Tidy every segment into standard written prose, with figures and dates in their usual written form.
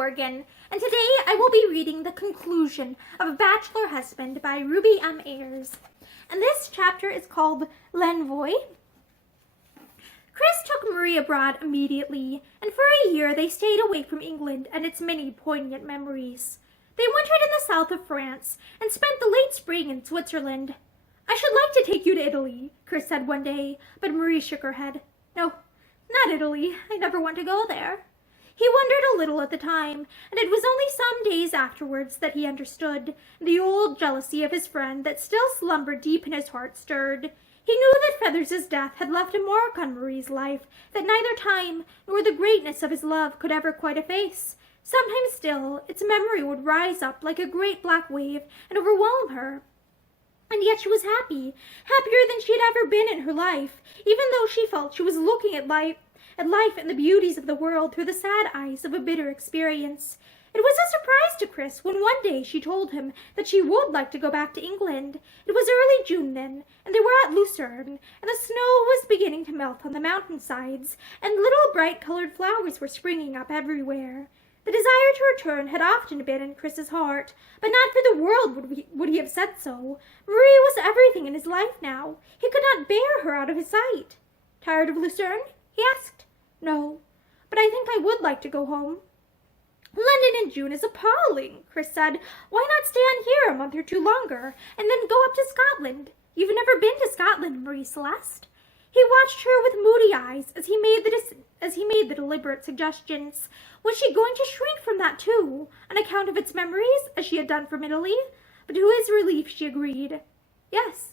Morgan, and today I will be reading the conclusion of Bachelor Husband by Ruby M. Ayres. And this chapter is called L'Envoi. Chris took Marie abroad immediately, and for a year they stayed away from England and its many poignant memories. They wintered in the south of France and spent the late spring in Switzerland. "I should like to take you to Italy," Chris said one day, but Marie shook her head. "No, not Italy. I never want to go there." He wondered a little at the time, and it was only some days afterwards that he understood. The old jealousy of his friend that still slumbered deep in his heart stirred. He knew that Feathers' death had left a mark on Marie's life that neither time nor the greatness of his love could ever quite efface. Sometimes still, its memory would rise up like a great black wave and overwhelm her. And yet she was happy, happier than she had ever been in her life, even though she felt she was looking at life and the beauties of the world through the sad eyes of a bitter experience. It was a surprise to Chris when one day she told him that she would like to go back to England. It was early June then, and they were at Lucerne, and the snow was beginning to melt on the mountainsides, and little bright-colored flowers were springing up everywhere. The desire to return had often been in Chris's heart, but not for the world would he have said so. Marie was everything in his life now. He could not bear her out of his sight. "Tired of Lucerne?" he asked. "No, but I think I would like to go home." "London in June is appalling," Chris said. "Why not stay on here a month or two longer, and then go up to Scotland? You've never been to Scotland, Marie Celeste." He watched her with moody eyes as he made the deliberate suggestions. Was she going to shrink from that too, on account of its memories, as she had done from Italy? But to his relief she agreed. "Yes,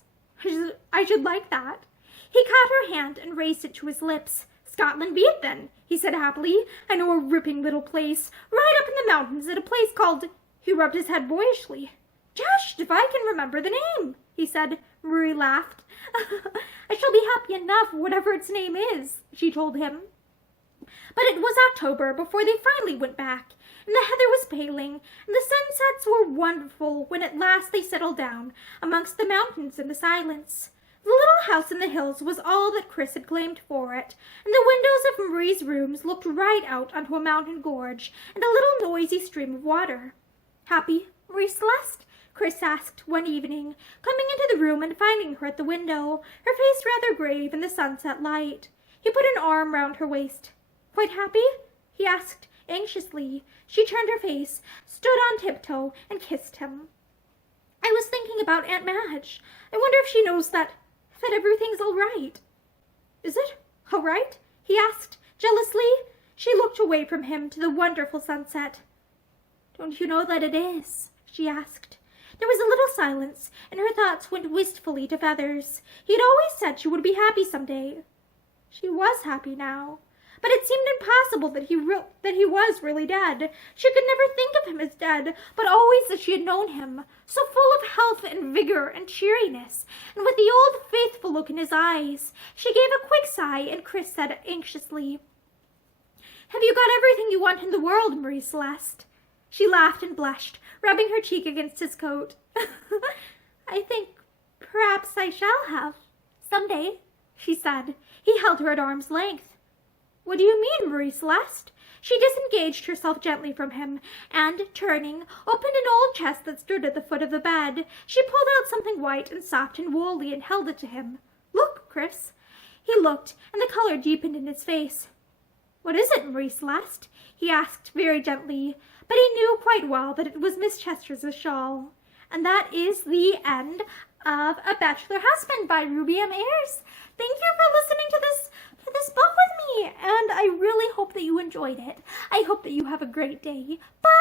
I should like that." He caught her hand and raised it to his lips. "Scotland be it then," he said happily. "I know a ripping little place, right up in the mountains at a place called—" He rubbed his head boyishly. "Just if I can remember the name," he said. Marie laughed. "I shall be happy enough, whatever its name is," she told him. But it was October before they finally went back, and the heather was paling, and the sunsets were wonderful when at last they settled down amongst the mountains in the silence. The little house in the hills was all that Chris had claimed for it, and the windows of Marie's rooms looked right out onto a mountain gorge and a little noisy stream of water. "Happy, Marie Celeste?" Chris asked one evening, coming into the room and finding her at the window, her face rather grave in the sunset light. He put an arm round her waist. "Quite happy?" he asked anxiously. She turned her face, stood on tiptoe, and kissed him. "I was thinking about Aunt Madge. I wonder if she knows that everything's all right." "Is it all right?" he asked jealously. She looked away from him to the wonderful sunset. "Don't you know that it is?" she asked. There was a little silence, and her thoughts went wistfully to Feathers. He had always said she would be happy some day. She was happy now. But it seemed impossible that he was really dead. She could never think of him as dead, but always as she had known him, so full of health and vigor and cheeriness, and with the old faithful look in his eyes. She gave a quick sigh, and Chris said anxiously, "Have you got everything you want in the world, Marie Celeste?" She laughed and blushed, rubbing her cheek against his coat. "I think perhaps I shall have, someday," she said. He held her at arm's length. "What do you mean, Marie Celeste?" She disengaged herself gently from him, and, turning, opened an old chest that stood at the foot of the bed. She pulled out something white and soft and woolly and held it to him. "Look, Chris." He looked, and the color deepened in his face. "What is it, Marie Celeste?" he asked very gently, but he knew quite well that it was Miss Chester's shawl. And that is the end of A Bachelor Husband by Ruby M. Ayres. Thank you for listening to this book with me, and I really hope that you enjoyed it. I hope that you have a great day. Bye!